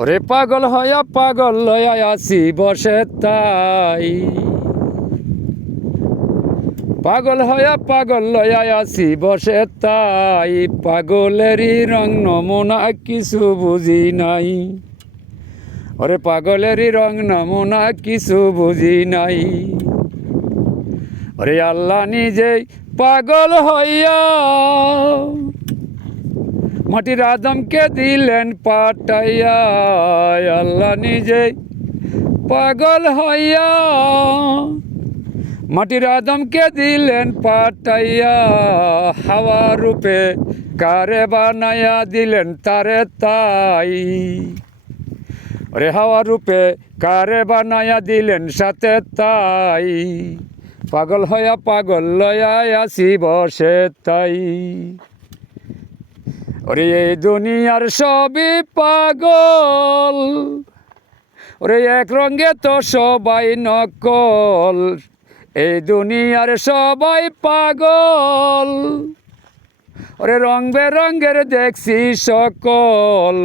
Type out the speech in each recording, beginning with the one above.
ওরে পাগল হইয়া পাগল লইয়া আসি বসে তাই, পাগল হইয়া পাগল লইয়া আসি বসে তাই, পাগলেরই রং নমুনা কিছু বুঝি নাই। ওরে পাগলেরই রং নমুনা কিছু বুঝি নাই। ওরে আল্লাহ নিজেই পাগল হইয়া মাটির আদমকে দিলেন পাঠাইয়া। আল্লাহ নিজেই পাগল হইয়া মাটির আদমকে দিলেন পাঠাইয়া। হাওয়া রূপে কারে বানাইয়া দিলেন তারে তাই। ওরে হাওয়া রূপে কারে বানাইয়া দিলেন সাথে তাই, পাগল হইয়া পাগল লইয়া আসি বসে তাই। ওরে এই দুনিয়ার সবই পাগল, ওরে এক রঙে তো সবাই নকল। এই দুনিয়ার সবাই পাগল, ওরে রং বেরঙের দেখছি সকল।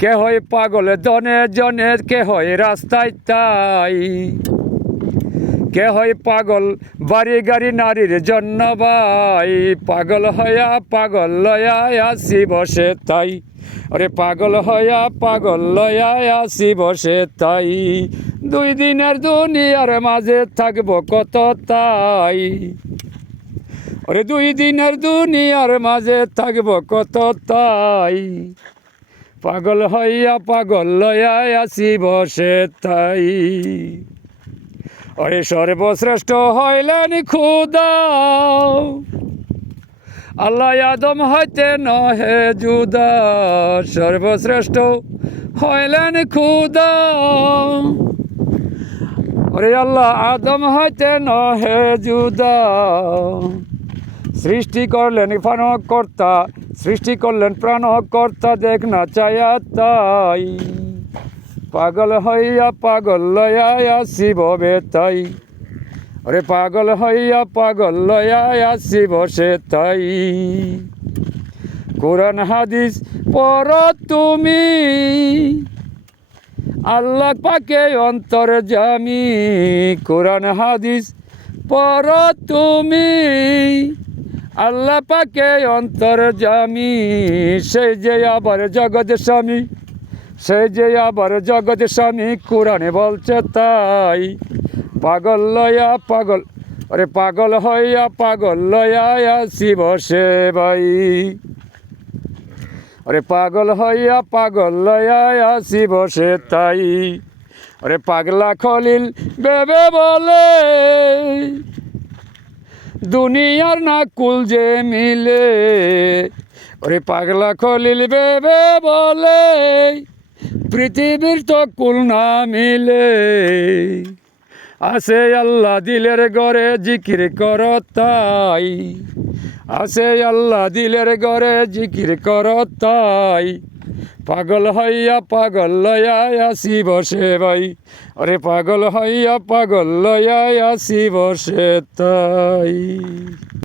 কে হয় পাগল জনে জনে, কে হয় রাস্তায় তাই। কে হয় পাগল বাড়ি গাড়ি নারীর জন্য ভাই, পাগল হইয়া পাগল লইয়া আসি বসে তাই। ওরে পাগল হইয়া পাগল লইয়া আসি বসে তাই। দুই দিনের দুনিয়ার মাঝে থাকবো কত তাই। ওরে দুই দিনের দুনিয়ার মাঝে থাকবো কত তাই, পাগল হইয়া পাগল লইয়া আসি বসে তাই। ওরে সর্বশ্রেষ্ঠ হইলেন খুদা, আল্লাহ আদম হইতে নহে জুদা। সর্বশ্রেষ্ঠ হইলেন খুদা, ওরে আল্লাহ আদম হইতে নহে জুদা। সৃষ্টি করলেন প্রাণকর্তা, সৃষ্টি করলেন প্রাণকর্তা, দেখ না চায়া তাই। পাগল হইয়া পাগল লইয়া আসি ববে তাই। ওরে পাগল হইয়া পাগল লইয়া আসি বসে তাই। কোরআন হাদিস পড়ো তুমি, আল্লাহ পাকে অন্তর্যামী। কোরআন হাদিস পড়ো তুমি, আল্লাহ পাকে অন্তর্যামী। সেই যে আবার জগৎ স্বামী, সেই যে আবার জগৎ স্বামী, কোরআনে বলছে তাই। পাগল লইয়া পাগল, ওরে পাগল হইয়া পাগল লইয়া আসি বসে ভাই। ওরে পাগল হইয়া পাগল লইয়া আসি বসে তাই। ওরে পাগলা খলিল বেবে বলে, দুনিয়ার না কুল যে মিলে। ওরে পাগলা খলিল বেবে বলে, পৃথিবীর তো কুল না মিলে। আছে আল্লাহ দিলের ঘরে জিকির কর তাই, আছে আল্লাহ দিলের ঘরে জিকির কর তাই। পাগল হইয়া পাগল লইয়া আসি বসে ভাই। ওরে পাগল হইয়া পাগল লইয়া আসি বসে তাই।